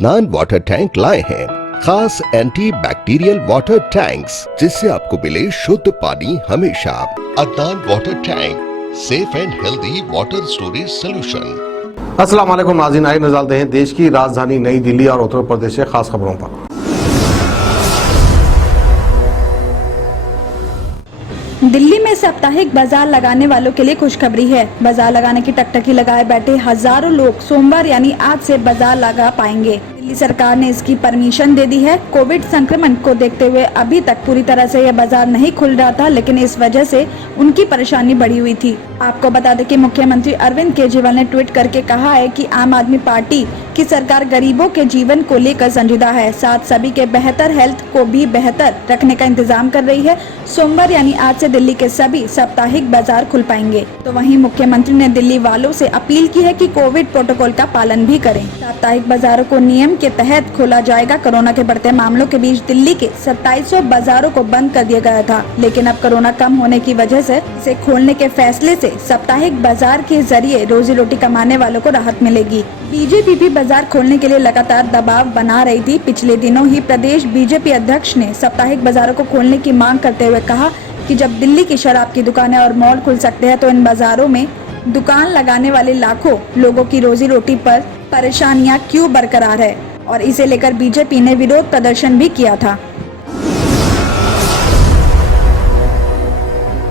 Adnan water tank लाए हैं खास एंटी बैक्टीरियल वाटर टैंक्स, जिससे आपको मिले शुद्ध पानी हमेशा। Adnan water tank, safe and healthy water storage solution. अस्सलाम वालेकुम नाज़रीन, आइए नजर डालते हैं देश की राजधानी नई दिल्ली और उत्तर प्रदेश से खास खबरों पर। दिल्ली में साप्ताहिक बाजार लगाने वालों के लिए खुशखबरी है। बाजार लगाने की टकटकी लगाए बैठे हजारों लोग सोमवार यानी आज से बाजार लगा पाएंगे। दिल्ली सरकार ने इसकी परमिशन दे दी है। कोविड संक्रमण को देखते हुए अभी तक पूरी तरह से यह बाजार नहीं खुल रहा था, लेकिन इस वजह से उनकी परेशानी बढ़ी हुई थी। आपको बता दें कि मुख्यमंत्री अरविंद केजरीवाल ने ट्वीट करके कहा है कि आम आदमी पार्टी की सरकार गरीबों के जीवन को लेकर संजीदा है, साथ सभी के बेहतर हेल्थ को भी बेहतर रखने का इंतजाम कर रही है। सोमवार यानी आज से दिल्ली के सभी साप्ताहिक बाजार खुल पाएंगे। तो वहीं मुख्यमंत्री ने दिल्ली वालों से अपील की है कि कोविड प्रोटोकॉल का पालन भी करें। साप्ताहिक बाजारों को नियम के तहत खोला जाएगा। कोरोना के बढ़ते मामलों के बीच दिल्ली के 2700 बाजारों को बंद कर दिया गया था, लेकिन अब कोरोना कम होने की वजह से इसे खोलने के फैसले से साप्ताहिक बाजार के जरिए रोजी रोटी कमाने वालों को राहत मिलेगी। बीजेपी भी बाजार खोलने के लिए लगातार दबाव बना रही थी। पिछले दिनों ही प्रदेश बीजेपी अध्यक्ष ने साप्ताहिक बाजारों को खोलने की मांग करते हुए कहा कि जब दिल्ली की शराब की दुकानें और मॉल खुल सकते हैं तो इन बाजारों में दुकान लगाने वाले लाखों लोगों की रोजी रोटी पर परेशानियां क्यों बरकरार है, और इसे लेकर बीजेपी ने विरोध प्रदर्शन भी किया था।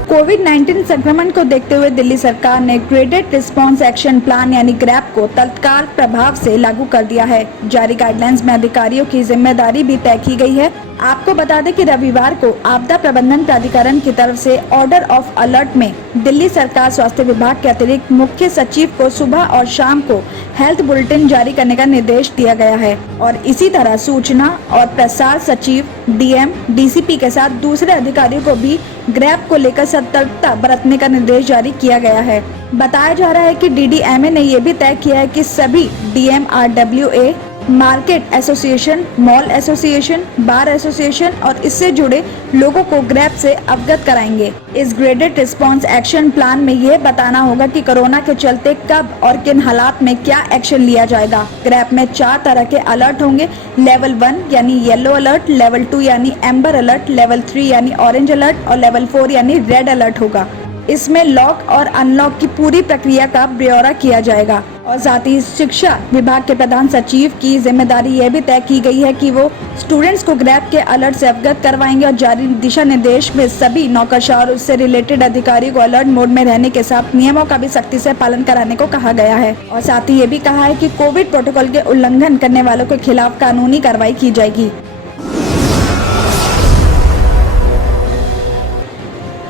कोविड-19 संक्रमण को देखते हुए दिल्ली सरकार ने ग्रेडेड रिस्पांस एक्शन प्लान यानी ग्रैप को तत्काल प्रभाव से लागू कर दिया है। जारी गाइडलाइंस में अधिकारियों की जिम्मेदारी भी तय की गई है। आपको बता दें कि रविवार को आपदा प्रबंधन प्राधिकरण की तरफ से ऑर्डर ऑफ अलर्ट में दिल्ली सरकार स्वास्थ्य विभाग के अतिरिक्त मुख्य सचिव को सुबह और शाम को हेल्थ बुलेटिन जारी करने का निर्देश दिया गया है, और इसी तरह सूचना और प्रसार सचिव, डीएम, डीसीपी के साथ दूसरे अधिकारियों को भी ग्रैप को लेकर सतर्कता बरतने का निर्देश जारी किया गया है। बताया जा रहा है कि डीडीएमए ने यह भी तय किया है कि सभी DMRWA, market association, mall association, bar association और इससे जुड़े लोगों को ग्रैप से अवगत कराएंगे। इस ग्रेडेड रिस्पांस एक्शन प्लान में यह बताना होगा कि कोरोना के चलते कब और किन हालात में क्या एक्शन लिया जाएगा। ग्रैप में 4 तरह के अलर्ट होंगे। लेवल 1 यानी येलो अलर्ट, लेवल 2 यानी एम्बर अलर्ट, लेवल 3 यानी ऑरेंज अलर्ट और लेवल 4 यानी रेड अलर्ट होगा। इसमें लॉक और अनलॉक की पूरी प्रक्रिया का ब्यौरा किया जाएगा, और साथ ही शिक्षा विभाग के प्रधान सचिव की जिम्मेदारी यह भी तय की गई है कि वो स्टूडेंट्स को ग्रैप के अलर्ट से अवगत करवाएंगे, और जारी दिशा निर्देश में सभी नौकरशाह और उससे रिलेटेड अधिकारियों को अलर्ट मोड में रहने के साथ नियमों का भी सख्ती से पालन कराने को कहा गया है। और साथ ही ये भी कहा है कि कोविड प्रोटोकॉल के उल्लंघन करने वालों के खिलाफ कानूनी कार्रवाई की जाएगी।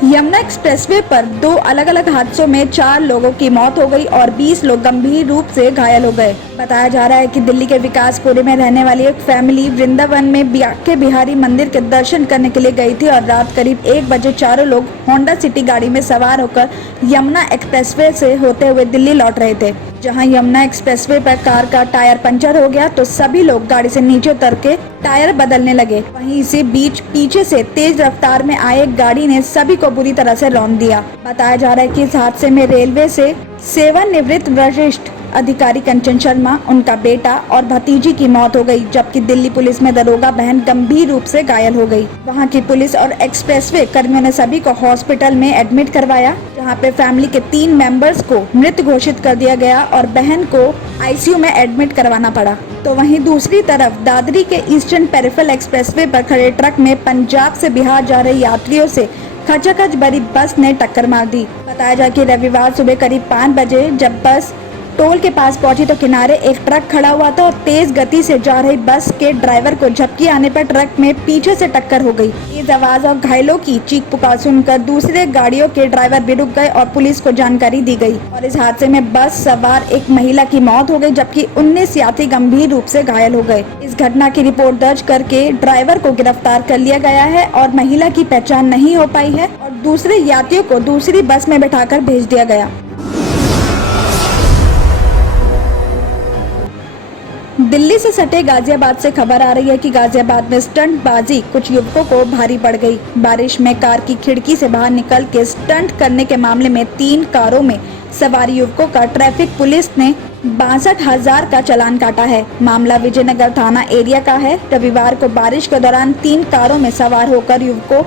यमुना एक्सप्रेसवे पर 2 अलग अलग हादसों में 4 लोगों की मौत हो गई और 20 लोग गंभीर रूप से घायल हो गए। बताया जा रहा है कि दिल्ली के विकासपुरी में रहने वाली एक फैमिली वृंदावन में के बिहारी मंदिर के दर्शन करने के लिए गई थी, और रात करीब 1 बजे चारों लोग होंडा सिटी गाड़ी में सवार होकर यमुना एक्सप्रेसवे से होते हुए दिल्ली लौट रहे थे। जहां यमुना एक्सप्रेसवे पर कार का टायर पंचर हो गया तो सभी लोग गाड़ी से नीचे उतर के टायर बदलने लगे। वहीं इसी बीच पीछे से तेज रफ्तार में आए एक गाड़ी ने सभी को बुरी तरह से रौंद दिया। बताया जा रहा है कि इस हादसे में रेलवे से सेवानिवृत्त वरिष्ठ अधिकारी कंचन शर्मा, उनका बेटा और भतीजी की मौत हो गई, जबकि दिल्ली पुलिस में दरोगा बहन गंभीर रूप से घायल हो गई। वहां की पुलिस और एक्सप्रेसवे कर्मियों ने सभी को हॉस्पिटल में एडमिट करवाया, जहां पे फैमिली के 3 मेंबर्स को मृत घोषित कर दिया गया और बहन को आईसीयू में एडमिट करवाना पड़ा। तो वहीं दूसरी तरफ दादरी के ईस्टर्न पेरिफेरल एक्सप्रेसवे पर खड़े ट्रक में पंजाब से बिहार जा रहे यात्रियों से खचाखच भरी बस ने टक्कर मार दी। बताया जाए कि रविवार सुबह करीब 5 बजे जब बस टोल के पास पहुंची तो किनारे एक ट्रक खड़ा हुआ था, और तेज गति से जा रही बस के ड्राइवर को झपकी आने पर ट्रक में पीछे से टक्कर हो गई। तेज आवाज और घायलों की चीख पुकार सुनकर दूसरे गाड़ियों के ड्राइवर भी रुक गए और पुलिस को जानकारी दी गई, और इस हादसे में बस सवार एक महिला की मौत हो गई, जबकि 19 यात्री गंभीर रूप से घायल हो गए। इस घटना की रिपोर्ट दर्ज करके ड्राइवर को गिरफ्तार कर लिया गया है, और महिला की पहचान नहीं हो पाई है, और दूसरे यात्रियों को दूसरी बस में बैठाकर भेज दिया गया। दिल्ली से सटे गाजियाबाद से खबर आ रही है कि गाजियाबाद में स्टंटबाजी कुछ युवकों को भारी पड़ गई। बारिश में कार की खिड़की से बाहर निकल के स्टंट करने के मामले में 3 कारों में सवार युवकों का ट्रैफिक पुलिस ने 62,000 का चालान काटा है। मामला विजयनगर थाना एरिया का है। रविवार को बारिश के दौरान 3 कारों में सवार होकर युवकों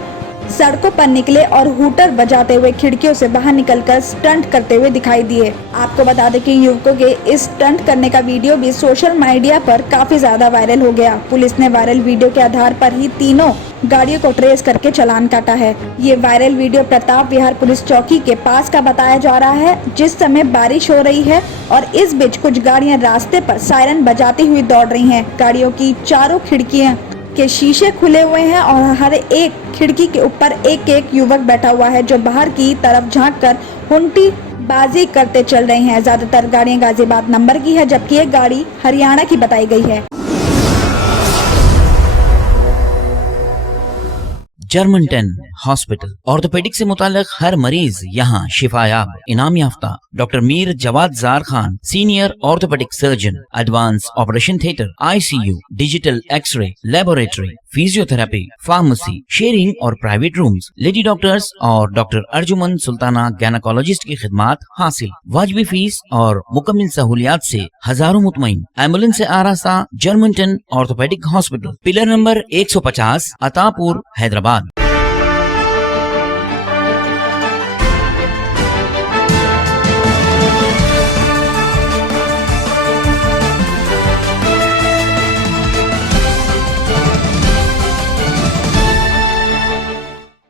सड़कों पर निकले और हूटर बजाते हुए खिड़कियों से बाहर निकलकर स्टंट करते हुए दिखाई दिए। आपको बता दें कि युवकों के इस स्टंट करने का वीडियो भी सोशल मीडिया पर काफी ज्यादा वायरल हो गया। पुलिस ने वायरल वीडियो के आधार पर ही तीनों गाड़ियों को ट्रेस करके चालान काटा है। ये वायरल वीडियो प्रताप विहार पुलिस चौकी के पास का बताया जा रहा है, जिस समय बारिश हो रही है और इस बीच कुछ गाड़ियां रास्ते पर सायरन बजाती हुई दौड़ रही हैं। गाड़ियों की चारों खिड़कियां के शीशे खुले हुए हैं और हर एक खिड़की के ऊपर एक एक युवक बैठा हुआ है, जो बाहर की तरफ झांककर हुंटी बाजी करते चल रहे हैं। ज्यादातर गाड़ियां गाजियाबाद नंबर की है, जबकि एक गाड़ी हरियाणा की बताई गई है। जर्मन 10 हॉस्पिटल ऑर्थोपेडिक से मुताल्लिक हर मरीज यहाँ शिफायाब। इनाम याफ्ता doctor Mir Jawad Zar Khan, senior orthopaedic surgeon, advance operation theatre, ICU, digital x-ray, laboratory, physiotherapy, pharmacy, sharing और प्राइवेट रूम्स, लेडी डॉक्टर्स और डॉक्टर अर्जुमन सुल्ताना गैनाकोलॉजिस्ट की खिदमात हासिल। वाजबी फीस और मुकम्मल सहूलियात से हजारों मुतमईन। एम्बुलेंस से आरास्ता German 10 orthopaedic hospital, pillar number 150, Attapur, Hyderabad.